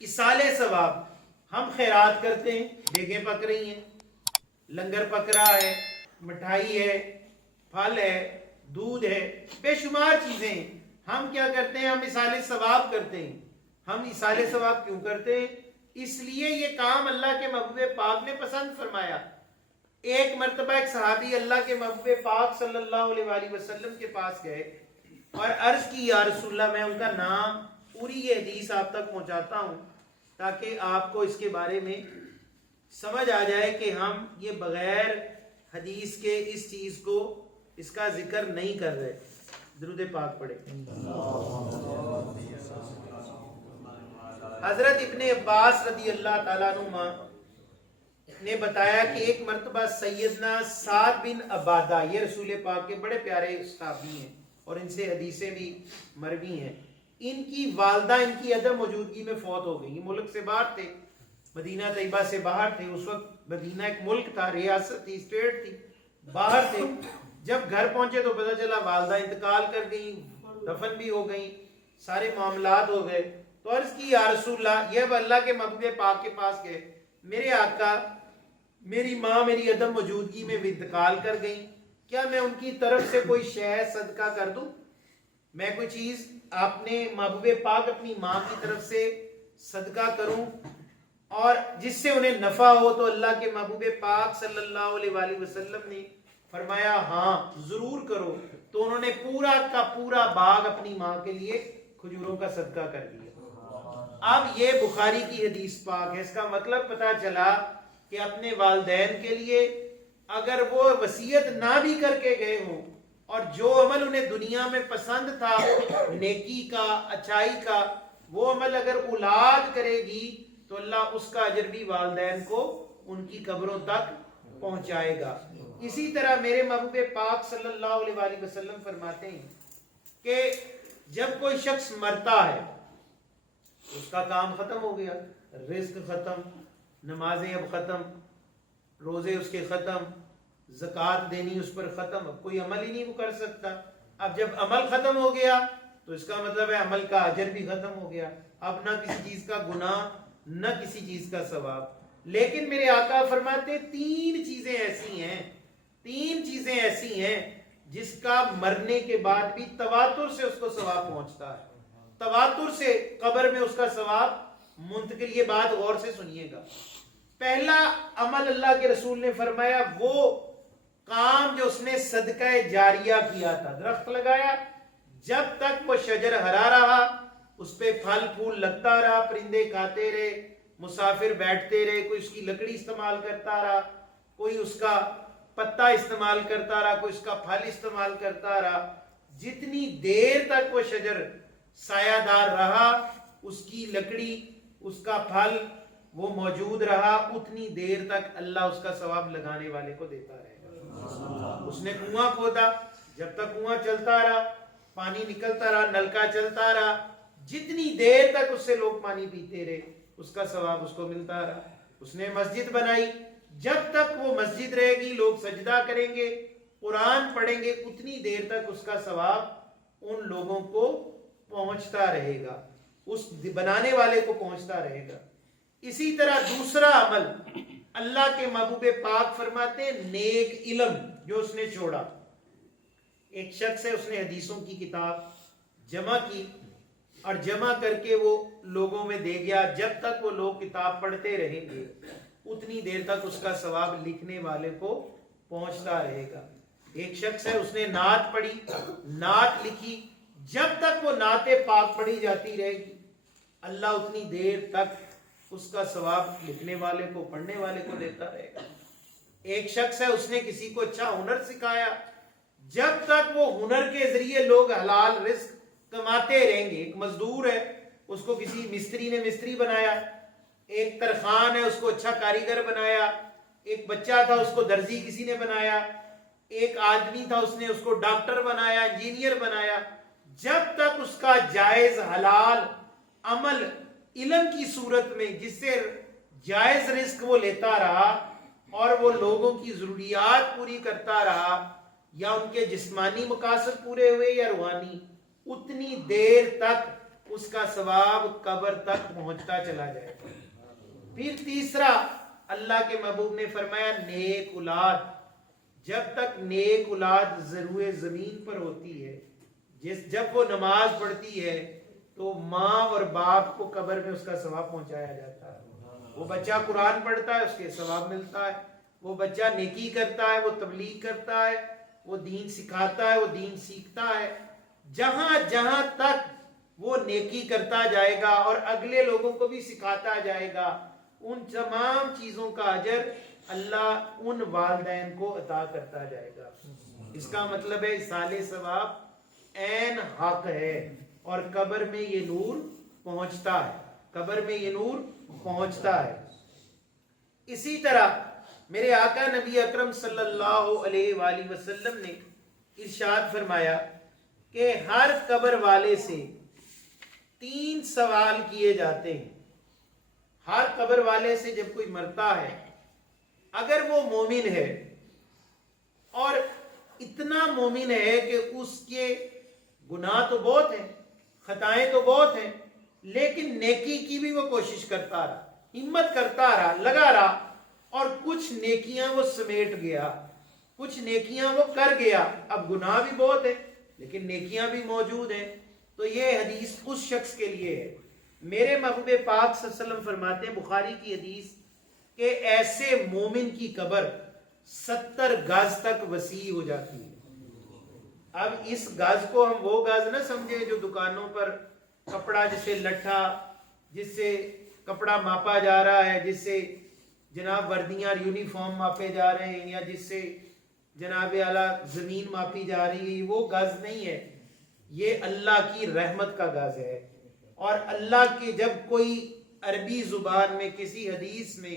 ایصال ثواب، ہم خیرات کرتے ہیں، دیگیں پک رہی ہیں، لنگر پک رہا ہے، مٹھائی ہے، پھل ہے، دودھ ہے، بے شمار چیزیں ہیں، ہم کیا کرتے ہیں؟ ہم ایصال ثواب کرتے ہیں۔ ہم ایصال ثواب کیوں کرتے ہیں؟ اس لیے یہ کام اللہ کے محبوب پاک نے پسند فرمایا۔ ایک مرتبہ ایک صحابی اللہ کے محبوب پاک صلی اللہ علیہ وآلہ وسلم کے پاس گئے اور عرض کی، یا رسول اللہ، میں ان کا نام پوری یہ حدیث آپ تک پہنچاتا ہوں تاکہ آپ کو اس کے بارے میں سمجھ آ جائے کہ ہم یہ بغیر حدیث کے اس چیز کو، اس کا ذکر نہیں کر رہے۔ درود پاک پڑھے۔ حضرت ابن عباس رضی اللہ تعالیٰ عنہما نے بتایا کہ ایک مرتبہ سیدنا سعد بن عبادہ، یہ رسول پاک کے بڑے پیارے صحابی ہیں اور ان سے حدیثیں بھی مروی ہیں، ان کی والدہ ان کی عدم موجودگی میں فوت ہو گئی۔ یہ ملک سے باہر تھے، مدینہ طیبہ سے باہر تھے، اس وقت مدینہ ایک ملک تھا، ریاست تھی، اسٹیٹ تھی، باہر تھے۔ جب گھر پہنچے تو پتہ چلا والدہ انتقال کر گئی، دفن بھی ہو گئی، سارے معاملات ہو گئے۔ تو عرض کی، یا رسول اللہ، یہ اب اللہ کے محبوب پاک کے پاس گئے، میرے آقا، میری ماں میری عدم موجودگی میں بھی انتقال کر گئی، کیا میں ان کی طرف سے کوئی شے صدقہ کر دوں؟ میں کوئی چیز اپنے محبوب پاک اپنی ماں کی طرف سے صدقہ کروں اور جس سے انہیں نفع ہو؟ تو اللہ کے محبوب پاک صلی اللہ علیہ وآلہ وسلم نے فرمایا، ہاں ضرور کرو۔ تو انہوں نے پورا کا پورا باغ اپنی ماں کے لیے کھجوروں کا صدقہ کر دیا۔ اب یہ بخاری کی حدیث پاک ہے، اس کا مطلب پتا چلا کہ اپنے والدین کے لیے اگر وہ وصیت نہ بھی کر کے گئے ہوں اور جو عمل انہیں دنیا میں پسند تھا نیکی کا، اچھائی کا، وہ عمل اگر اولاد کرے گی تو اللہ اس کا اجر بھی والدین کو ان کی قبروں تک پہنچائے گا۔ اسی طرح میرے محبوب پاک صلی اللہ علیہ وآلہ وسلم فرماتے ہیں کہ جب کوئی شخص مرتا ہے اس کا کام ختم ہو گیا، رزق ختم، نمازیں اب ختم، روزے اس کے ختم، زکوٰۃ دینی اس پر ختم، اب کوئی عمل ہی نہیں وہ کر سکتا۔ اب جب عمل ختم ہو گیا تو اس کا مطلب ہے عمل کا اجر بھی ختم ہو گیا، اب نہ کسی چیز کا گناہ نہ کسی چیز کا ثواب۔ لیکن میرے آقا فرماتے تین چیزیں ایسی ہیں جس کا مرنے کے بعد بھی تواتر سے اس کو ثواب پہنچتا ہے، تواتر سے قبر میں اس کا ثواب منتقل۔ یہ بات غور سے سنیے گا۔ پہلا عمل اللہ کے رسول نے فرمایا وہ کام جو اس نے صدقہ جاریہ کیا تھا، درخت لگایا، جب تک وہ شجر ہرا رہا، اس پہ پھل پھول لگتا رہا، پرندے کھاتے رہے، مسافر بیٹھتے رہے، کوئی اس کی لکڑی استعمال کرتا رہا، کوئی اس کا پتا استعمال کرتا رہا، کوئی اس کا پھل استعمال کرتا رہا، جتنی دیر تک وہ شجر سایہ دار رہا، اس کی لکڑی، اس کا پھل وہ موجود رہا، اتنی دیر تک اللہ اس کا ثواب لگانے والے کو دیتا رہے گا۔ اس نے کنواں کھودا، جب تک کنواں چلتا رہا، پانی نکلتا رہا، نلکا چلتا رہا، جتنی دیر تک اس سے لوگ پانی پیتے رہے اس کا ثواب اس کو ملتا رہا۔ اس نے مسجد بنائی، جب تک وہ مسجد رہے گی، لوگ سجدہ کریں گے، قرآن پڑھیں گے، اتنی دیر تک اس کا ثواب ان لوگوں کو پہنچتا رہے گا، اس بنانے والے کو پہنچتا رہے گا۔ اسی طرح دوسرا عمل اللہ کے محبوب پاک فرماتے ہیں نیک علم جو اس نے چھوڑا۔ ایک شخص ہے، اس نے حدیثوں کی کتاب جمع کی اور جمع کر کے وہ لوگوں میں دے گیا، جب تک وہ لوگ کتاب پڑھتے رہیں گے اتنی دیر تک اس کا ثواب لکھنے والے کو پہنچتا رہے گا۔ ایک شخص ہے، اس نے نعت پڑھی، نعت لکھی، جب تک وہ نعت پاک پڑھی جاتی رہے گی اللہ اتنی دیر تک اس کا ثواب لکھنے والے کو، پڑھنے والے کو دیتا رہے گا۔ ایک شخص ہے، اس نے کسی کو اچھا ہنر سکھایا، جب تک وہ ہنر کے ذریعے لوگ حلال رزق کماتے رہیں گے۔ ایک مزدور ہے، اس کو کسی مستری نے مستری بنایا، ایک ترخان ہے، اس کو اچھا کاریگر بنایا، ایک بچہ تھا اس کو درزی کسی نے بنایا، ایک آدمی تھا اس نے اس کو ڈاکٹر بنایا، انجینئر بنایا، جب تک اس کا جائز حلال عمل علم کی صورت میں جس سے جائز رزق وہ لیتا رہا اور وہ لوگوں کی ضروریات پوری کرتا رہا، یا ان کے جسمانی مقاصد پورے ہوئے یا روحانی، اتنی دیر تک اس کا ثواب قبر تک پہنچتا چلا جائے گا۔ پھر تیسرا اللہ کے محبوب نے فرمایا نیک اولاد، جب تک نیک اولاد ضرور زمین پر ہوتی ہے، جب وہ نماز پڑھتی ہے تو ماں اور باپ کو قبر میں اس کا ثواب پہنچایا جاتا ہے۔ وہ بچہ قرآن پڑھتا ہے، اس کے ثواب ملتا ہے۔ وہ بچہ نیکی کرتا ہے، وہ تبلیغ کرتا ہے، وہ دین سکھاتا ہے، وہ دین سیکھتا ہے۔ جہاں جہاں تک وہ نیکی کرتا جائے گا اور اگلے لوگوں کو بھی سکھاتا جائے گا، ان تمام چیزوں کا اجر اللہ ان والدین کو عطا کرتا جائے گا۔ اس کا مطلب ہے اصالِ ثواب عین حق ہے، اور قبر میں یہ نور پہنچتا ہے، قبر میں یہ نور پہنچتا ہے۔ اسی طرح میرے آقا نبی اکرم صلی اللہ علیہ وآلہ وسلم نے ارشاد فرمایا کہ ہر قبر والے سے 3 سوال کیے جاتے ہیں۔ ہر قبر والے سے جب کوئی مرتا ہے، اگر وہ مومن ہے اور اتنا مومن ہے کہ اس کے گناہ تو بہت ہیں، خطائیں تو بہت ہیں، لیکن نیکی کی بھی وہ کوشش کرتا رہا، ہمت کرتا رہا، لگا رہا، اور کچھ نیکیاں وہ سمیٹ گیا، کچھ نیکیاں وہ کر گیا، اب گناہ بھی بہت ہے لیکن نیکیاں بھی موجود ہیں، تو یہ حدیث اس شخص کے لیے ہے۔ میرے محبوب پاک صلی اللہ علیہ وسلم فرماتے ہیں، بخاری کی حدیث، کہ ایسے مومن کی قبر 70 گز تک وسیع ہو جاتی ہے۔ اب اس گز کو ہم وہ گز نہ سمجھے جو دکانوں پر کپڑا جسے لٹھا، جس سے کپڑا ماپا جا رہا ہے، جس سے جناب وردیاں یونیفارم ماپے جا رہے ہیں، یا جس سے جناب اعلیٰ زمین ماپی جا رہی ہے، وہ گز نہیں ہے، یہ اللہ کی رحمت کا گز ہے۔ اور اللہ کی جب کوئی عربی زبان میں کسی حدیث میں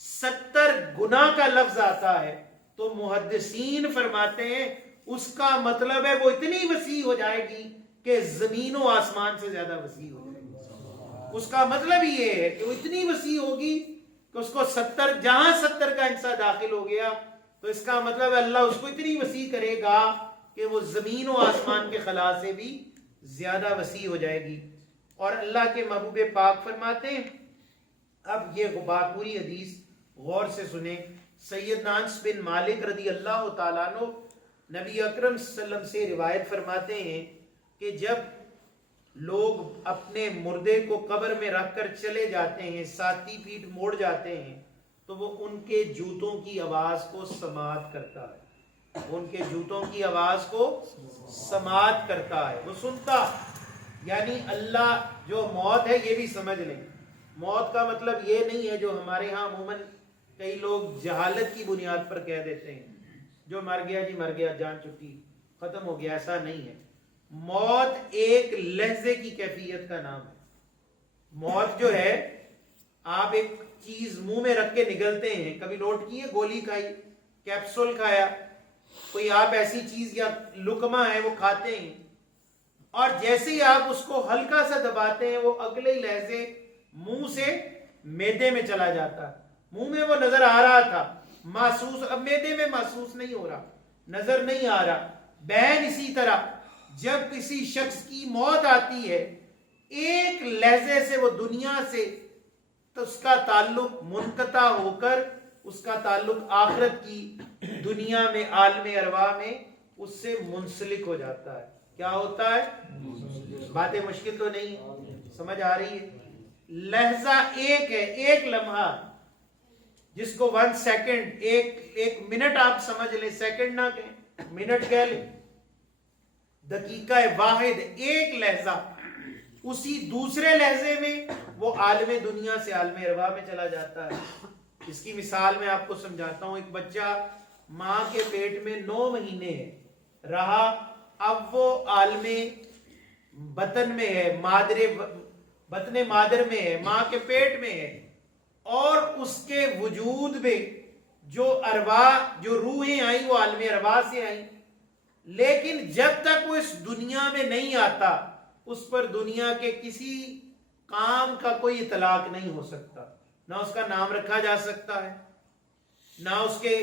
70 گنا کا لفظ آتا ہے تو محدثین فرماتے ہیں اس کا مطلب ہے وہ اتنی وسیع ہو جائے گی کہ زمین و آسمان سے زیادہ وسیع ہو جائے گی۔ اس کا مطلب یہ ہے کہ وہ اتنی وسیع ہوگی کہ اس کو 70 جہاں 70 کا حصہ داخل ہو گیا تو اس کا مطلب ہے اللہ اس کو اتنی وسیع کرے گا کہ وہ زمین و آسمان کے خلا سے بھی زیادہ وسیع ہو جائے گی۔ اور اللہ کے محبوب پاک فرماتے ہیں، اب یہ پوری حدیث غور سے سنیں۔ سیدنا انس بن مالک رضی اللہ تعالیٰ عنہ نبی اکرم صلی اللہ علیہ وسلم سے روایت فرماتے ہیں کہ جب لوگ اپنے مردے کو قبر میں رکھ کر چلے جاتے ہیں، 7 فیٹ موڑ جاتے ہیں، تو وہ ان کے جوتوں کی آواز کو سماعت کرتا ہے، ان کے جوتوں کی آواز کو سماعت کرتا ہے، وہ سنتا۔ یعنی اللہ جو موت ہے یہ بھی سمجھ لیں، موت کا مطلب یہ نہیں ہے جو ہمارے ہاں عموماً کئی لوگ جہالت کی بنیاد پر کہہ دیتے ہیں جو مر گیا جی مر گیا، جان چکی، ختم ہو گیا، ایسا نہیں ہے۔ موت ایک لحظے کی کیفیت کا نام ہے۔ موت جو ہے، آپ ایک چیز منہ میں رکھ کے نگلتے ہیں، کبھی نوٹ کیے، گولی کھائی، کیپسول کھایا، کوئی آپ ایسی چیز یا لقمہ ہے وہ کھاتے ہیں، اور جیسے ہی آپ اس کو ہلکا سا دباتے ہیں وہ اگلے لہجے منہ سے میدے میں چلا جاتا ہے۔ منہ میں وہ نظر آ رہا تھا، محسوس، اب میدے میں محسوس نہیں ہو رہا، نظر نہیں آ رہا۔ بہن اسی طرح جب کسی شخص کی موت آتی ہے، ایک لہجے سے وہ دنیا سے تو اس کا تعلق منقطع ہو کر اس کا تعلق آخرت کی دنیا میں عالم ارواح میں اس سے منسلک ہو جاتا ہے۔ کیا ہوتا ہے؟ باتیں مشکل تو نہیں، سمجھ آ رہی ہے؟ لہجہ ایک ہے، ایک لمحہ جس کو 1 سیکنڈ، ایک منٹ آپ سمجھ لیں، سیکنڈ نہ کہیں، منٹ کہہ لیں، دقیقہ واحد، ایک لہجہ، اسی دوسرے لہجے میں وہ عالم دنیا سے عالم ارواح میں چلا جاتا ہے۔ اس کی مثال میں آپ کو سمجھاتا ہوں۔ ایک بچہ ماں کے پیٹ میں 9 مہینے رہا، اب وہ عالم بطن میں ہے، بطن مادر میں ہے، ماں کے پیٹ میں ہے، اور اس کے وجود میں جو ارواح، جو روحیں آئیں وہ عالم ارواح سے آئیں، لیکن جب تک وہ اس دنیا میں نہیں آتا اس پر دنیا کے کسی کام کا کوئی اطلاق نہیں ہو سکتا، نہ اس کا نام رکھا جا سکتا ہے، نہ اس کے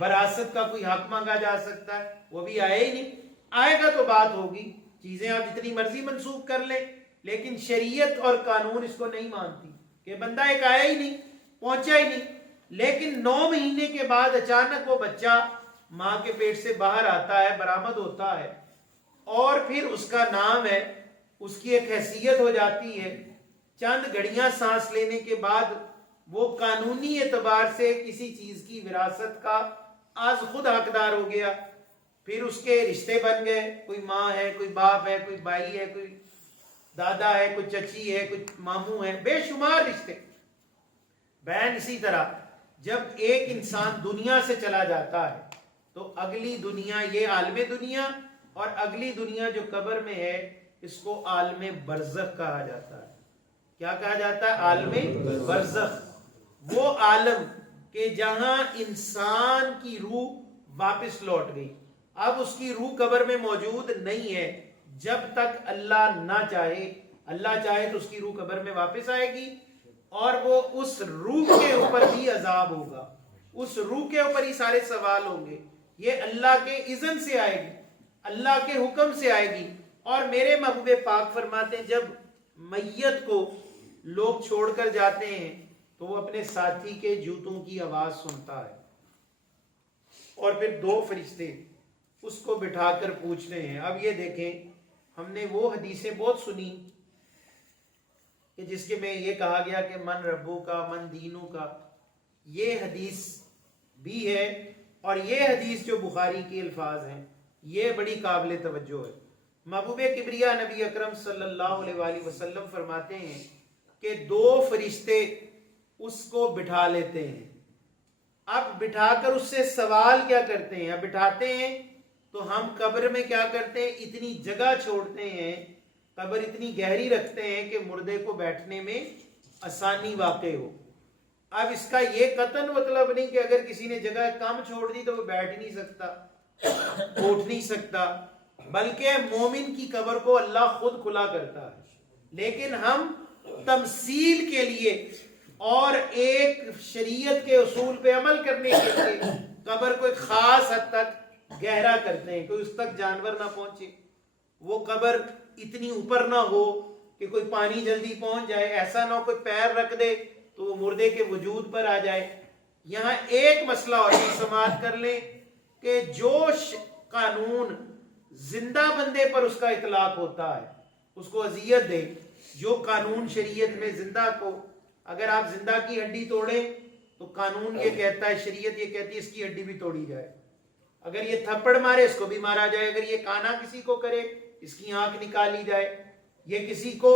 وراثت کا کوئی حق مانگا جا سکتا ہے، وہ بھی آئے ہی نہیں۔ آئے گا تو بات ہوگی، چیزیں آپ جتنی مرضی منسوخ کر لیں، لیکن شریعت اور قانون اس کو نہیں مانتی کہ بندہ ایک آیا ہی نہیں، پہنچا ہی نہیں، لیکن 9 مہینے کے بعد اچانک وہ بچہ ماں کے پیٹ سے باہر آتا ہے، برآمد ہوتا ہے، اور پھر اس کا نام ہے، اس کی ایک حیثیت ہو جاتی ہے، چند گھڑیاں سانس لینے کے بعد وہ قانونی اعتبار سے کسی چیز کی وراثت کا آج خود حقدار ہو گیا، پھر اس کے رشتے بن گئے، کوئی ماں ہے، کوئی باپ ہے، کوئی بھائی ہے، کوئی دادا ہے، کوئی چچی ہے، کوئی ماموں ہے، بے شمار رشتے بہن۔ اسی طرح جب ایک انسان دنیا سے چلا جاتا ہے تو اگلی دنیا، یہ عالم دنیا، اور اگلی دنیا جو قبر میں ہے اس کو عالم برزخ کہا جاتا ہے۔ کیا کہا جاتا ہے؟ عالم برزخ، وہ عالم کہ جہاں انسان کی روح واپس لوٹ گئی، اب اس کی روح قبر میں موجود نہیں ہے جب تک اللہ نہ چاہے۔ اللہ چاہے تو اس کی روح قبر میں واپس آئے گی، اور وہ اس روح کے اوپر بھی عذاب ہوگا، اس روح کے اوپر ہی سارے سوال ہوں گے۔ یہ اللہ کے اذن سے آئے گی، اللہ کے حکم سے آئے گی۔ اور میرے محبوب پاک فرماتے ہیں جب میت کو لوگ چھوڑ کر جاتے ہیں تو وہ اپنے ساتھی کے جوتوں کی آواز سنتا ہے، اور پھر 2 فرشتے اس کو بٹھا کر پوچھتے ہیں۔ اب یہ دیکھیں، ہم نے وہ حدیثیں بہت سنی کہ جس کے میں یہ کہا گیا کہ من ربو کا، من دینوں کا، یہ حدیث بھی ہے، اور یہ حدیث جو بخاری کے الفاظ ہیں یہ بڑی قابل توجہ ہے۔ محبوب کبریا نبی اکرم صلی اللہ علیہ وآلہ وسلم فرماتے ہیں کہ 2 فرشتے اس کو بٹھا لیتے ہیں۔ اب بٹھا کر اس سے سوال کیا کرتے ہیں؟ اب بٹھاتے ہیں تو ہم قبر میں کیا کرتے ہیں؟ اتنی جگہ چھوڑتے ہیں، قبر اتنی گہری رکھتے ہیں کہ مردے کو بیٹھنے میں آسانی واقع ہو۔ اب اس کا یہ قطعاً مطلب نہیں کہ اگر کسی نے جگہ کم چھوڑ دی تو وہ بیٹھ ہی نہیں سکتا، اٹھ نہیں سکتا، بلکہ مومن کی قبر کو اللہ خود کھلا کرتا ہے۔ لیکن ہم تمثیل کے لیے اور ایک شریعت کے اصول پہ عمل کرنے کے لیے قبر کو ایک خاص حد تک گہرا کرتے ہیں، کوئی اس تک جانور نہ پہنچے، وہ قبر اتنی اوپر نہ ہو کہ کوئی پانی جلدی پہنچ جائے، ایسا نہ ہو کوئی پیر رکھ دے تو وہ مردے کے وجود پر آ جائے۔ یہاں ایک مسئلہ اور سماعت کر لیں کہ جو قانون زندہ بندے پر اس کا اطلاق ہوتا ہے اس کو اذیت دے، جو قانون شریعت میں زندہ کو، اگر آپ زندہ کی ہڈی توڑیں تو قانون یہ کہتا ہے، شریعت یہ کہتی ہے اس کی ہڈی بھی توڑی جائے، اگر یہ تھپڑ مارے اس کو بھی مارا جائے، اگر یہ کانا کسی کو کرے اس کی آنکھ نکالی جائے، یہ کسی کو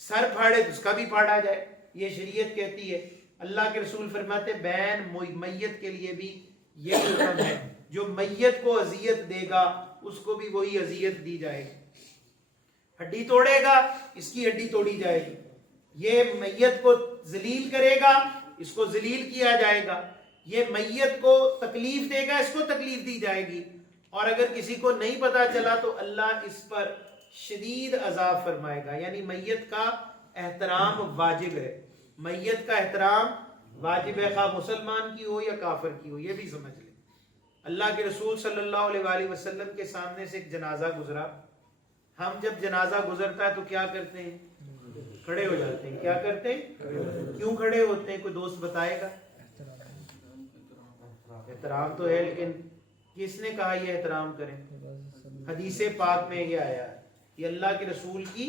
سر پھاڑے تو اس کا بھی پھاڑا جائے، یہ شریعت کہتی ہے۔ اللہ کے رسول فرماتے بین میت کے لیے بھی یہ حکم ہے، جو میت کو اذیت دے گا اس کو بھی وہی اذیت دی جائے گی۔ ہڈی توڑے گا اس کی ہڈی توڑی جائے گی، یہ میت کو ذلیل کرے گا اس کو ذلیل کیا جائے گا، یہ میت کو تکلیف دے گا اس کو تکلیف دی جائے گی، اور اگر کسی کو نہیں پتا چلا تو اللہ اس پر شدید عذاب فرمائے گا۔ یعنی میت کا احترام واجب ہے، میت کا احترام واجب ہے، خواہ مسلمان کی ہو یا کافر کی ہو، یہ بھی سمجھ لیں۔ اللہ کے رسول صلی اللہ علیہ وآلہ وسلم کے سامنے سے ایک جنازہ گزرا، ہم جب جنازہ گزرتا ہے تو کیا کرتے ہیں؟ کھڑے ہو جاتے ہیں۔ کیا کرتے ہیں؟ کیوں کھڑے ہوتے ہیں؟ کوئی دوست بتائے گا؟ احترام تو ہے، لیکن کس نے کہا یہ احترام کریں؟ حدیث پاک میں یہ آیا ہے، یہ اللہ کے رسول کی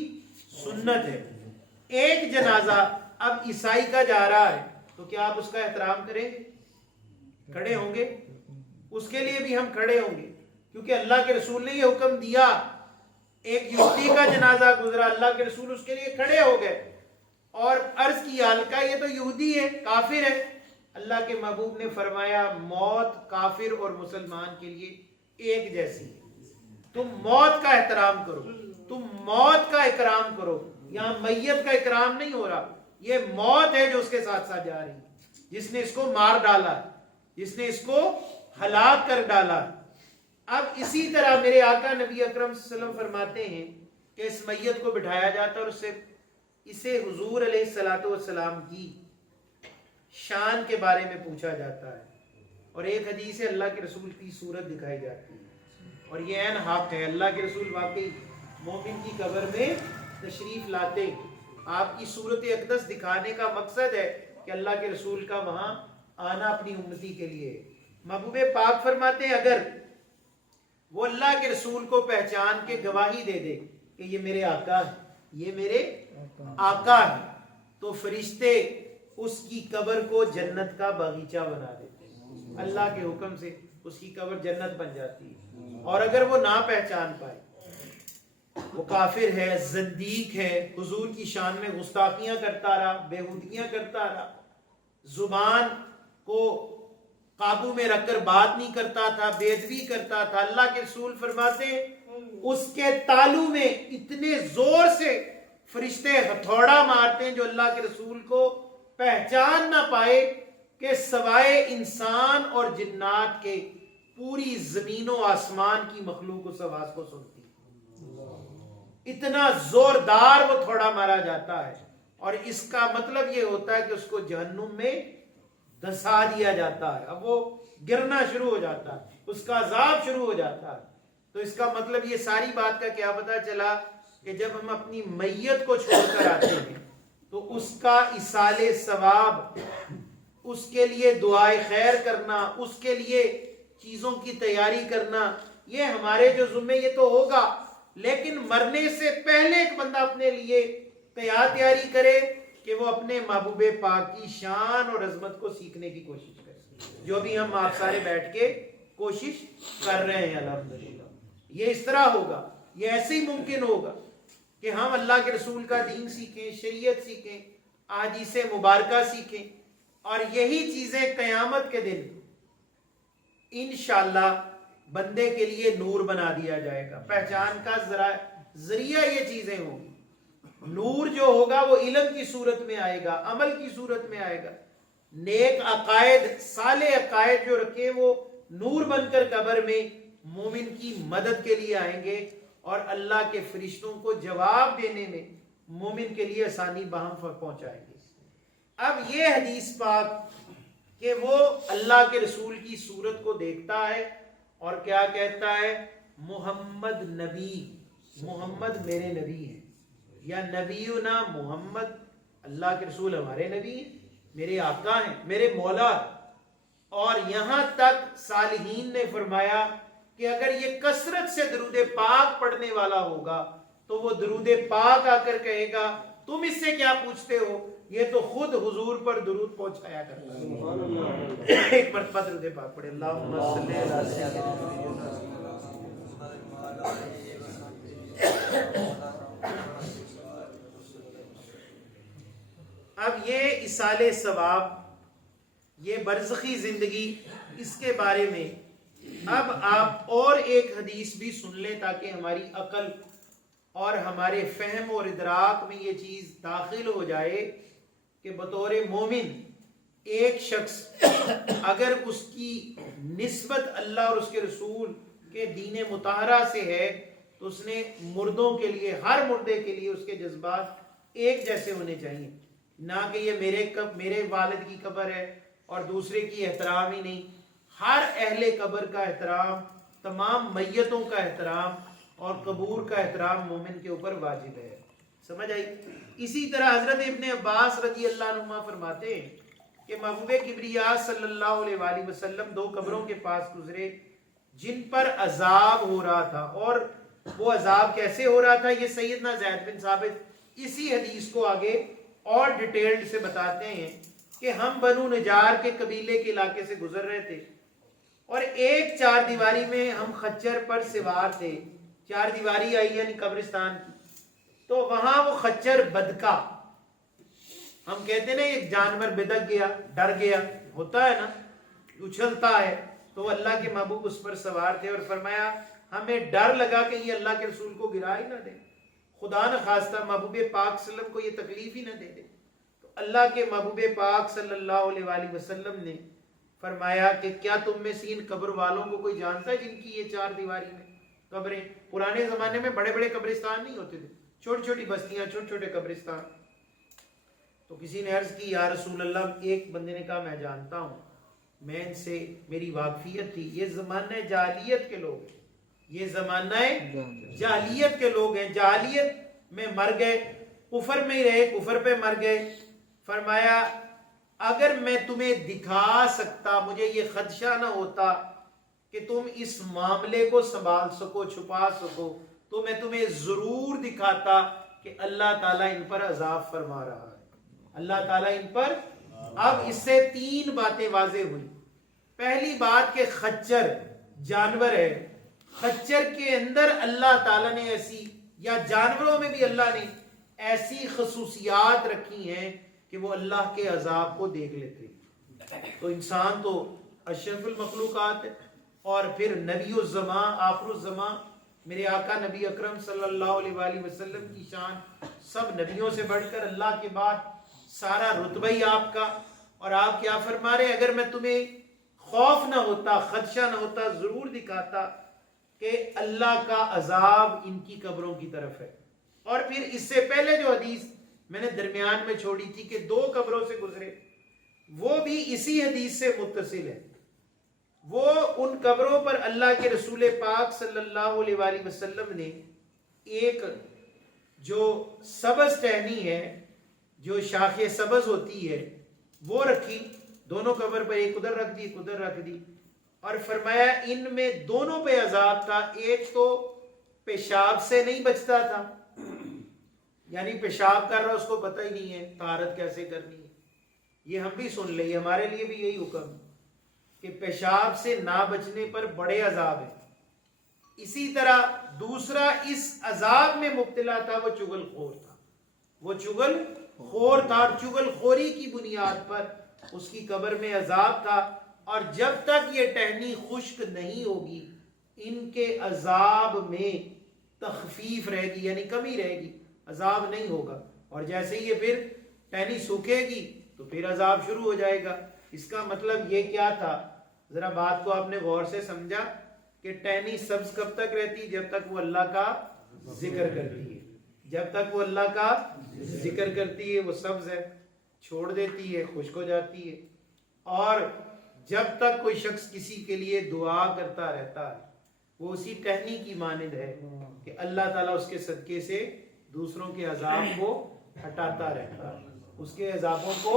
سنت ہے۔ ایک جنازہ اب عیسائی کا جا رہا ہے تو کیا آپ اس کا احترام کریں گے؟ کھڑے ہوں گے؟ اس کے لیے بھی ہم کھڑے ہوں گے، کیونکہ اللہ کے رسول نے یہ حکم دیا۔ ایک یہودی کا جنازہ گزرا، اللہ کے رسول اس کے لیے کھڑے ہو گئے اور عرض کی حالکہ یہ تو یہودی ہے، کافر ہے۔ اللہ کے محبوب نے فرمایا موت کافر اور مسلمان کے لیے ایک جیسی ہے، تم موت کا احترام کرو، تم موت کا اکرام کرو۔ یہاں میت کا اکرام نہیں ہو رہا، یہ موت ہے جو اس کے ساتھ ساتھ جا رہی ہے، جس نے اس کو مار ڈالا، جس نے اس کو ہلاک کر ڈالا۔ اب اسی طرح میرے آقا نبی اکرم صلی اللہ علیہ وسلم فرماتے ہیں کہ اس میت کو بٹھایا جاتا ہے اور اسے حضور علیہ الصلوۃ والسلام کی شان کے بارے میں پوچھا جاتا ہے، اور ایک حدیث سے اللہ کے رسول کی صورت دکھائی جاتی ہے، اور یہ عین حق ہے۔ اللہ کے رسول واقعی مومن کی قبر میں تشریف لاتے آپ کی صورت اقدس دکھانے کا مقصد ہے کہ اللہ کے رسول کا وہاں آنا اپنی امتی کے لیے. محبوب پاک فرماتے ہیں اگر وہ اللہ کے رسول کو پہچان کے گواہی دے دے کہ یہ میرے آقا ہے، یہ میرے آقا ہے، تو فرشتے اس کی قبر کو جنت کا باغیچہ بنا دیتے ہیں. اللہ کے حکم سے اس کی قبر جنت بن جاتی ہے. اور اگر وہ نہ پہچان پائے، وہ کافر ہے، زندیق ہے، حضور کی شان میں گستاخیاں کرتا رہا، بےہودگیاں کرتا رہا، زبان کو قابو میں رکھ کر بات نہیں کرتا تھا، بے ادبی کرتا تھا، اللہ کے رسول فرماتے ہیں اس کے تالو میں اتنے زور سے فرشتے ہتھوڑا مارتے ہیں جو اللہ کے رسول کو پہچان نہ پائے کہ سوائے انسان اور جنات کے پوری زمین و آسمان کی مخلوق اس آواز کو سنتی. اتنا زوردار وہ تھوڑا مارا جاتا ہے، اور اس کا مطلب یہ ہوتا ہے کہ اس کو جہنم میں دھسا دیا جاتا ہے. اب وہ گرنا شروع ہو جاتا ہے، اس کا عذاب شروع ہو جاتا ہے. تو اس کا مطلب یہ ساری بات کا کیا پتہ چلا کہ جب ہم اپنی میت کو چھوڑ کر آتے ہیں تو اس کا ایصال ثواب، اس کے لیے دعائے خیر کرنا، اس کے لیے چیزوں کی تیاری کرنا، یہ ہمارے جو ذمے یہ تو ہوگا. لیکن مرنے سے پہلے ایک بندہ اپنے لیے تیاری کرے کہ وہ اپنے محبوب پاک کی شان اور عظمت کو سیکھنے کی کوشش کرے، جو بھی ہم آپ سارے بیٹھ کے کوشش کر رہے ہیں. الحمدللہ یہ اس طرح ہوگا، یہ ایسے ہی ممکن ہوگا کہ ہم اللہ کے رسول کا دین سیکھیں، شریعت سیکھیں، احادیث مبارکہ سیکھیں، اور یہی چیزیں قیامت کے دن انشاءاللہ بندے کے لیے نور بنا دیا جائے گا. پہچان کا ذریعہ یہ چیزیں ہوں گی. نور جو ہوگا وہ علم کی صورت میں آئے گا، عمل کی صورت میں آئے گا. نیک عقائد، صالح عقائد جو رکھے وہ نور بن کر قبر میں مومن کی مدد کے لیے آئیں گے، اور اللہ کے فرشتوں کو جواب دینے میں مومن کے لیے آسانی باہم پہنچائیں گے. اب یہ حدیث پاک کہ وہ اللہ کے رسول کی صورت کو دیکھتا ہے اور کیا کہتا ہے، محمد نبی، محمد میرے نبی ہیں، یا نبینا محمد، اللہ کے رسول ہمارے نبی ہیں، میرے آقا ہیں، میرے مولا. اور یہاں تک صالحین نے فرمایا کہ اگر یہ کثرت سے درود پاک پڑھنے والا ہوگا تو وہ درود پاک آ کر کہے گا تم اس سے کیا پوچھتے ہو، یہ تو خود حضور پر درود پہنچایا کرتا ہے. ایک مرتبہ درود پاک پڑھے. اللہم صلی علی سیدنا. اب یہ ایصال ثواب، یہ برزخی زندگی، اس کے بارے میں اب آپ اور ایک حدیث بھی سن لیں تاکہ ہماری عقل اور ہمارے فہم اور ادراک میں یہ چیز داخل ہو جائے کہ بطور مومن ایک شخص اگر اس کی نسبت اللہ اور اس کے رسول کے دین مطہرہ سے ہے تو اس نے مردوں کے لیے، ہر مردے کے لیے اس کے جذبات ایک جیسے ہونے چاہیے. نہ کہ یہ میرے والد کی قبر ہے اور دوسرے کی احترام ہی نہیں. ہر اہل قبر کا احترام، تمام میتوں کا احترام اور قبور کا احترام مومن کے اوپر واجب ہے. سمجھ آئی؟ اسی طرح حضرت ابن عباس رضی اللہ عنہما فرماتے ہیں کہ محبوب کبریا صلی اللہ علیہ وآلہ وسلم دو قبروں کے پاس گزرے جن پر عذاب ہو رہا تھا. اور وہ عذاب کیسے ہو رہا تھا یہ سیدنا زید بن ثابت اسی حدیث کو آگے اور ڈیٹیلڈ سے بتاتے ہیں کہ ہم بنو نجار کے قبیلے کے علاقے سے گزر رہے تھے اور ایک چار دیواری میں ہم خچر پر سوار تھے. چار دیواری آئی یعنی قبرستان کی، تو وہاں وہ خچر بدکا، ہم کہتے ہیں نا ایک جانور بدک گیا، ڈر گیا، ہوتا ہے نا، اچھلتا ہے، تو اللہ کے محبوب اس پر سوار تھے اور فرمایا ہمیں ڈر لگا کہ یہ اللہ کے رسول کو گرا ہی نہ دے، خدا نہ خواستہ محبوب پاک صلی اللہ علیہ وسلم کو یہ تکلیف ہی نہ دے دے. تو اللہ کے محبوب پاک صلی اللہ علیہ وآلہ وسلم نے فرمایا کہ کیا تم میں سے ان قبر والوں کو کوئی جانتا ہے جن کی یہ چار دیواری میں قبریں؟ پرانے زمانے میں بڑے بڑے قبرستان نہیں ہوتے تھے، چھوٹی چھوٹی بستیاں، چھوٹے چھوٹے قبرستان. تو کسی نے عرض کی یا رسول اللہ، ایک بندے نے کہا میں جانتا ہوں، میں ان سے میری واقفیت تھی، یہ زمانہ جاہلیت کے لوگ ہیں، یہ زمانہ جاہلیت کے لوگ ہیں. جاہلیت میں مر گئے، کفر میں ہی رہے، کفر پہ مر گئے. فرمایا اگر میں تمہیں دکھا سکتا، مجھے یہ خدشہ نہ ہوتا کہ تم اس معاملے کو سنبھال سکو، چھپا سکو، تو میں تمہیں ضرور دکھاتا کہ اللہ تعالیٰ ان پر عذاب فرما رہا ہے. اللہ تعالیٰ ان پر. اب اس سے 3 باتیں واضح ہوئی. پہلی بات کہ خچر جانور ہے، خچر کے اندر اللہ تعالیٰ نے ایسی، یا جانوروں میں بھی اللہ نے ایسی خصوصیات رکھی ہیں کہ وہ اللہ کے عذاب کو دیکھ لیتے ہیں. تو انسان تو اشرف المخلوقات ہے، اور پھر نبی الزمان، آخر الزمان، میرے آقا نبی اکرم صلی اللہ علیہ وآلہ وسلم کی شان سب نبیوں سے بڑھ کر اللہ کے بعد سارا رتبہ ہی آپ کا. اور آپ کیا فرما رہے، اگر میں تمہیں خوف نہ ہوتا، خدشہ نہ ہوتا، ضرور دکھاتا کہ اللہ کا عذاب ان کی قبروں کی طرف ہے. اور پھر اس سے پہلے جو حدیث میں نے درمیان میں چھوڑی تھی کہ 2 قبروں سے گزرے، وہ بھی اسی حدیث سے متصل ہے. وہ ان قبروں پر اللہ کے رسول پاک صلی اللہ علیہ وآلہ وسلم نے ایک جو سبز ٹہنی ہے، جو شاخ سبز ہوتی ہے، وہ رکھی. دونوں قبر پر ایک ادھر رکھ دی، ایک ادھر رکھ دی، اور فرمایا ان میں دونوں پہ عذاب تھا. ایک تو پیشاب سے نہیں بچتا تھا، یعنی پیشاب کر رہا اس کو پتہ ہی نہیں ہے طہارت کیسے کرنی ہے. یہ ہم بھی سن لیں، ہمارے لیے بھی یہی حکم کہ پیشاب سے نہ بچنے پر بڑے عذاب ہیں. اسی طرح دوسرا اس عذاب میں مبتلا تھا، وہ چغل خور تھا. وہ چغل خور تھا، اور چغل خوری کی بنیاد پر اس کی قبر میں عذاب تھا. اور جب تک یہ ٹہنی خشک نہیں ہوگی ان کے عذاب میں تخفیف رہے گی، یعنی کمی رہے گی، عذاب نہیں ہوگا. اور جیسے ہی یہ پھر ٹہنی سوکھے گی تو پھر عذاب شروع ہو جائے گا. اس کا مطلب یہ کیا تھا، ذرا بات کو آپ نے غور سے سمجھا کہ ٹہنی سبز کب تک رہتی؟ جب تک وہ اللہ کا ذکر کرتی ہے. جب تک وہ اللہ کا ذکر کرتی ہے وہ سبز ہے، چھوڑ دیتی ہے خشک ہو جاتی ہے. اور جب تک کوئی شخص کسی کے لیے دعا کرتا رہتا ہے وہ اسی ٹہنی کی مانند ہے کہ اللہ تعالیٰ اس کے صدقے سے دوسروں کے عذاب کو ہٹاتا رہتا ہے، اس کے عذابوں کو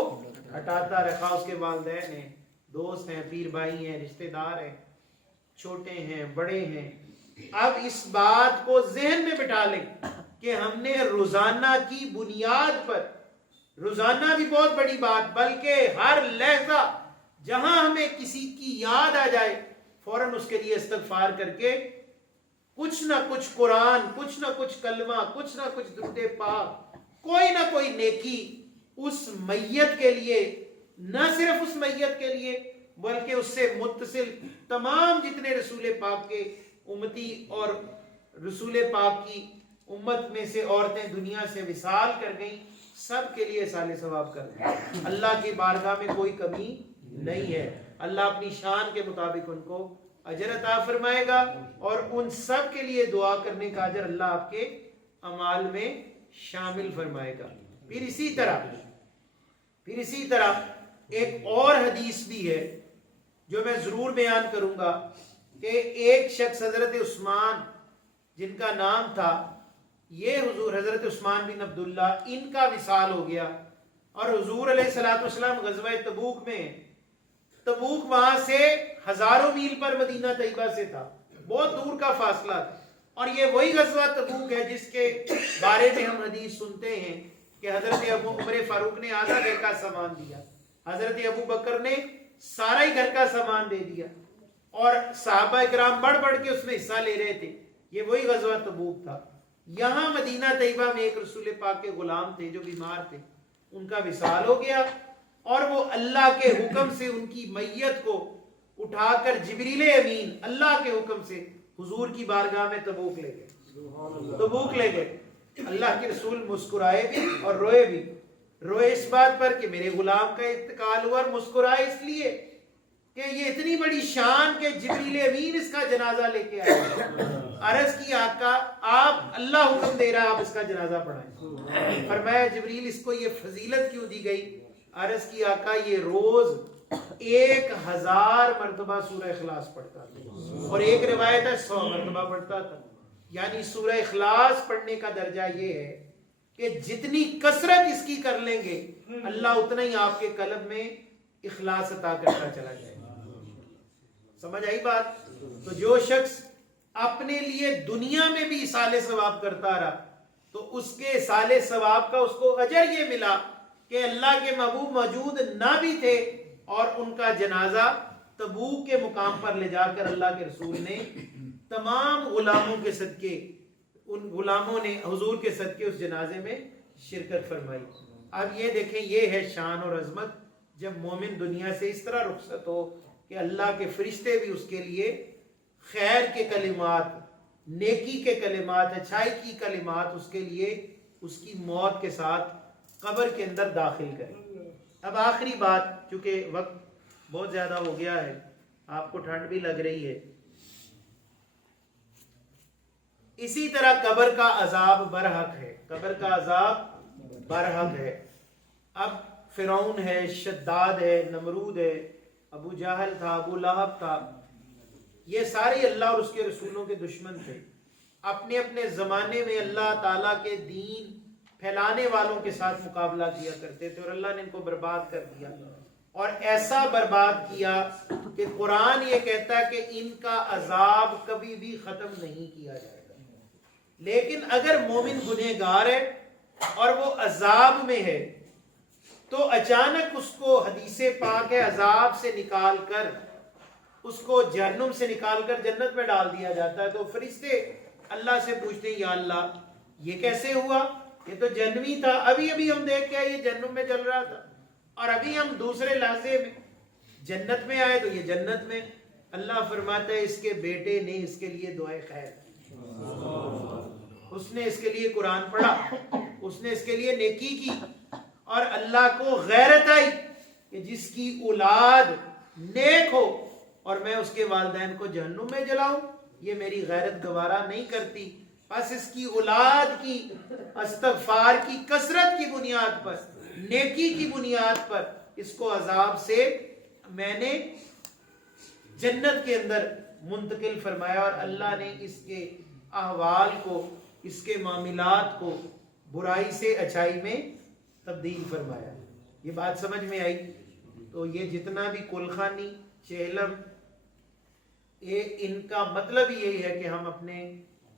ہٹاتا رکھا. اس کے والدین ہیں، دوست ہیں، پیر بھائی ہیں، رشتہ دار ہیں، چھوٹے ہیں، بڑے ہیں. اب اس بات کو ذہن میں بٹھا لیں کہ ہم نے روزانہ کی بنیاد پر، روزانہ بھی بہت بڑی بات، بلکہ ہر لحظہ جہاں ہمیں کسی کی یاد آ جائے فوراً اس کے لیے استغفار کر کے کچھ نہ کچھ قرآن، کچھ نہ کچھ کلمہ، کچھ نہ کچھ درود پاک، کوئی نہ کوئی نیکی اس میت کے لیے، نہ صرف اس میت کے لیے بلکہ اس سے متصل تمام جتنے رسول پاک کے امتی اور رسول پاک کی امت میں سے عورتیں دنیا سے وصال کر گئیں، سب کے لیے اصال ثواب کر دیں. اللہ کی بارگاہ میں کوئی کمی نہیں ہے. اللہ اپنی شان کے مطابق ان کو اجر عطا فرمائے گا، اور ان سب کے لیے دعا کرنے کا اجر اللہ آپ کے اعمال میں شامل فرمائے گا. پھر اسی طرح ایک اور حدیث بھی ہے جو میں ضرور بیان کروں گا کہ ایک شخص حضرت عثمان جن کا نام تھا، یہ حضور حضرت عثمان بن عبداللہ، ان کا وصال ہو گیا. اور حضور علیہ الصلوۃ والسلام غزوہ تبوک میں، تبوک وہاں سے ہزاروں میل پر مدینہ طیبہ سے تھا، بہت دور کا فاصلہ تھا. اور یہ وہی غزوہ تبوک ہے جس کے بارے میں ہم حدیث سنتے ہیں کہ حضرت ابو عمر فاروق نے آدھا گھر کا سامان دیا، حضرت ابو بکر نے سارا ہی گھر کا سامان دے دیا، اور صحابہ اکرام بڑھ بڑھ کے اس میں حصہ لے رہے تھے. یہ وہی غزوہ تبوک تھا. یہاں مدینہ طیبہ میں ایک رسول پاک کے غلام تھے جو بیمار تھے، ان کا وصال ہو گیا، اور وہ اللہ کے حکم سے ان کی میت کو اٹھا کر جبریل امین اللہ کے حکم سے حضور کی بارگاہ میں تبوک لے گئے. اللہ کے رسول مسکرائے بھی اور روئے بھی. روئے اس بات پر کہ میرے غلام کا انتقال ہوا، اور مسکرائے اس لیے کہ یہ اتنی بڑی شان کہ جبریل امین اس کا جنازہ لے کے آئے. عرض کی آقا آپ، اللہ حکم دے رہا آپ اس کا جنازہ پڑھائیں. فرمایا جبریل اس کو یہ فضیلت کیوں دی گئی؟ عرض کی آقا یہ روز 1000 مرتبہ سورہ اخلاص پڑھتا تھا، اور ایک روایت ہے 100 مرتبہ پڑھتا تھا. یعنی سورہ اخلاص پڑھنے کا درجہ یہ ہے کہ جتنی کثرت اس کی کر لیں گے اللہ اتنا ہی آپ کے قلب میں اخلاص عطا کرتا چلا جائے گا. سمجھ آئی بات؟ تو جو شخص اپنے لیے دنیا میں بھی ایصال ثواب کرتا رہا تو اس کے ایصال ثواب کا اس کو اجر یہ ملا کہ اللہ کے محبوب موجود نہ بھی تھے اور ان کا جنازہ تبوک کے مقام پر لے جا کر اللہ کے رسول نے تمام غلاموں کے صدقے، ان غلاموں نے حضور کے صدقے اس جنازے میں شرکت فرمائی. اب یہ دیکھیں، یہ ہے شان اور عظمت جب مومن دنیا سے اس طرح رخصت ہو کہ اللہ کے فرشتے بھی اس کے لیے خیر کے کلمات، نیکی کے کلمات، اچھائی کی کلمات اس کے لیے اس کی موت کے ساتھ قبر کے اندر داخل کریں. اب آخری بات، چونکہ وقت بہت زیادہ ہو گیا ہے، آپ کو ٹھنڈ بھی لگ رہی ہے. اسی طرح قبر کا عذاب برحق ہے، قبر کا عذاب برحق ہے. اب فرعون ہے، شداد ہے، نمرود ہے، ابو جہل تھا، ابو لہب تھا، یہ سارے اللہ اور اس کے رسولوں کے دشمن تھے. اپنے اپنے زمانے میں اللہ تعالیٰ کے دین پھیلانے والوں کے ساتھ مقابلہ کیا کرتے تھے اور اللہ نے ان کو برباد کر دیا، اور ایسا برباد کیا کہ قرآن یہ کہتا ہے کہ ان کا عذاب کبھی بھی ختم نہیں کیا جائے گا. لیکن اگر مومن گنہگار ہے اور وہ عذاب میں ہے تو اچانک اس کو حدیث پاک ہے عذاب سے نکال کر اس کو جہنم سے نکال کر جنت میں ڈال دیا جاتا ہے. تو فرشتے اللہ سے پوچھتے ہیں، یا اللہ یہ کیسے ہوا؟ یہ تو جہنمی تھا، ابھی ابھی ہم دیکھ کے یہ جہنم میں چل رہا تھا، اور ابھی ہم دوسرے لحظے میں جنت میں آئے تو یہ جنت میں. اللہ فرماتا ہے اس کے بیٹے نے اس کے لیے دعائے خیر کی، اس نے اس کے لیے قرآن پڑھا، اس نے اس کے لیے نیکی کی، اور اللہ کو غیرت آئی کہ جس کی اولاد نیک ہو اور میں اس کے والدین کو جہنم میں جلاؤں، یہ میری غیرت گوارا نہیں کرتی. بس اس کی اولاد کی استغفار کی کثرت کی بنیاد پر، نیکی کی بنیاد پر اس کو عذاب سے میں نے جنت کے اندر منتقل فرمایا، اور اللہ نے اس کے احوال کو، اس کے معاملات کو برائی سے اچھائی میں تبدیل فرمایا. یہ بات سمجھ میں آئی؟ تو یہ جتنا بھی کلخانی، چہلم، ان کا مطلب یہی ہے کہ ہم اپنے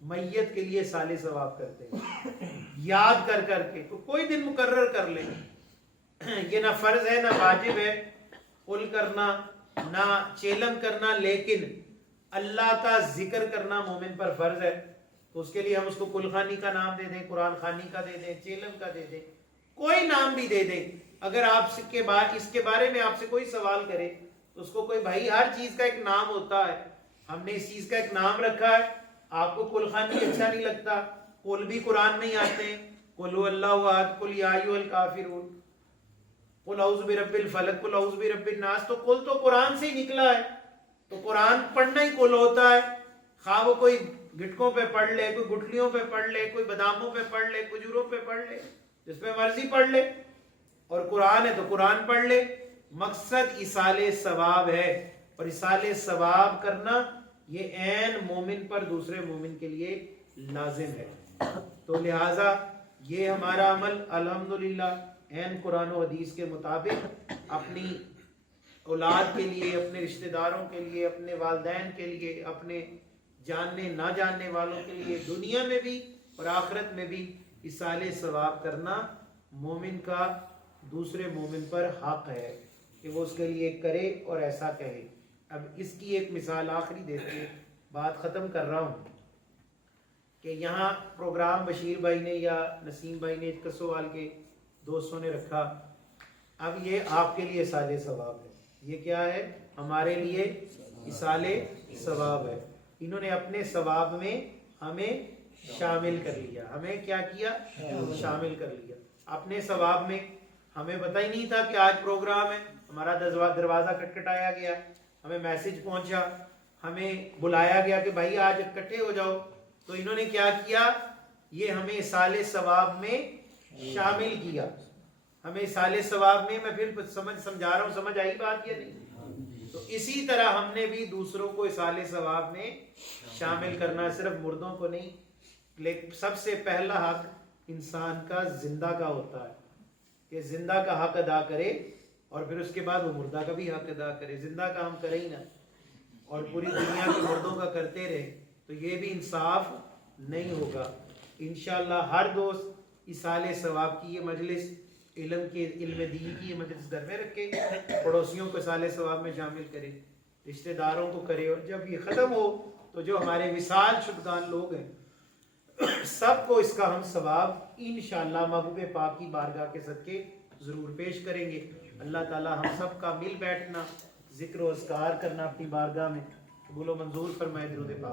میت کے لیے صالح ثواب کرتے ہیں، یاد کر کر کے. کوئی دن مقرر کر لیں، یہ نہ فرض ہے نہ واجب ہے قل کرنا، نہ چیلم کرنا، لیکن اللہ کا ذکر کرنا مومن پر فرض ہے. تو اس کے لیے ہم اس کو کل خانی کا نام دے دیں، قرآن خانی کا دے دیں، چیلم کا دے دیں، کوئی نام بھی دے دیں. اگر آپ اس کے بارے میں آپ سے کوئی سوال کرے تو اس کو کوئی، بھائی ہر چیز کا ایک نام ہوتا ہے، ہم نے اس چیز کا ایک نام رکھا ہے، آپ کو کل خانی اچھا نہیں لگتا، قل بھی قرآن میں ہی آتے ہیں، قل هو اللہ احد، قل یا ایھا الکافرون، قل اعوذ برب الفلق، قل اعوذ برب الناس. تو قل تو قرآن سے ہی نکلا ہے، تو قرآن پڑھنا ہی قل ہوتا ہے. خواہ وہ کوئی گٹکوں پہ پڑھ لے، کوئی گٹلیوں پہ پڑھ لے، کوئی باداموں پہ پڑھ لے، کھجوروں پہ پڑھ لے، جس پہ مرضی پڑھ لے، اور قرآن ہے تو قرآن پڑھ لے. مقصد ایصال ثواب ہے، اور ایصال ثواب کرنا یہ عین مومن پر دوسرے مومن کے لیے لازم ہے. تو لہٰذا یہ ہمارا عمل الحمدللہ عین قرآن و حدیث کے مطابق اپنی اولاد کے لیے، اپنے رشتہ داروں کے لیے، اپنے والدین کے لیے، اپنے جاننے نہ جاننے والوں کے لیے، دنیا میں بھی اور آخرت میں بھی ایصال ثواب کرنا مومن کا دوسرے مومن پر حق ہے کہ وہ اس کے لیے کرے اور ایسا کہے. اب اس کی ایک مثال آخری دیتے ہیں، بات ختم کر رہا ہوں، کہ یہاں پروگرام بشیر بھائی نے یا نسیم بھائی نے، کسوال کے دوستوں نے رکھا. اب یہ آپ کے لیے ایصال ثواب ہے. یہ کیا ہے؟ ہمارے لیے ایصال ثواب ہے. انہوں نے اپنے ثواب میں ہمیں شامل کر لیا. ہمیں کیا کیا؟ شامل کر لیا اپنے ثواب میں. ہمیں پتہ ہی نہیں تھا کہ آج پروگرام ہے، ہمارا دروازہ کٹکھٹایا گیا، ہمیں میسج پہنچا، ہمیں بلایا گیا کہ بھائی آج اکٹھے ہو جاؤ. تو انہوں نے کیا کیا؟ یہ ہمیں ایصال ثواب میں شامل کیا. ہمیں ایصال ثواب میں، میں پھر سمجھا رہا ہوں، سمجھ آئی بات یا نہیں؟ تو اسی طرح ہم نے بھی دوسروں کو اصال ثواب میں شامل کرنا، صرف مردوں کو نہیں، لیکن سب سے پہلا حق انسان کا زندہ کا ہوتا ہے کہ زندہ کا حق ادا کرے، اور پھر اس کے بعد وہ مردہ کا بھی حق ادا کرے۔ زندہ کا ہم کرے ہی نہ اور پوری دنیا کے مردوں کا کرتے رہے تو یہ بھی انصاف نہیں ہوگا۔ انشاءاللہ ہر دوست اصال ثواب کی یہ مجلس، علم دین کی یہ مجلس گھر میں رکھے، پڑوسیوں کو اصال ثواب میں شامل کرے، رشتہ داروں کو کرے، اور جب یہ ختم ہو تو جو ہمارے وصال شدگان لوگ ہیں سب کو اس کا ہم ثواب انشاءاللہ محبوب پاک کی بارگاہ کے صدقے ضرور پیش کریں گے۔ اللہ تعالی ہم سب کا مل بیٹھنا، ذکر و اذکار کرنا اپنی بارگاہ میں قبول و منظور فرمائے۔ درود پاک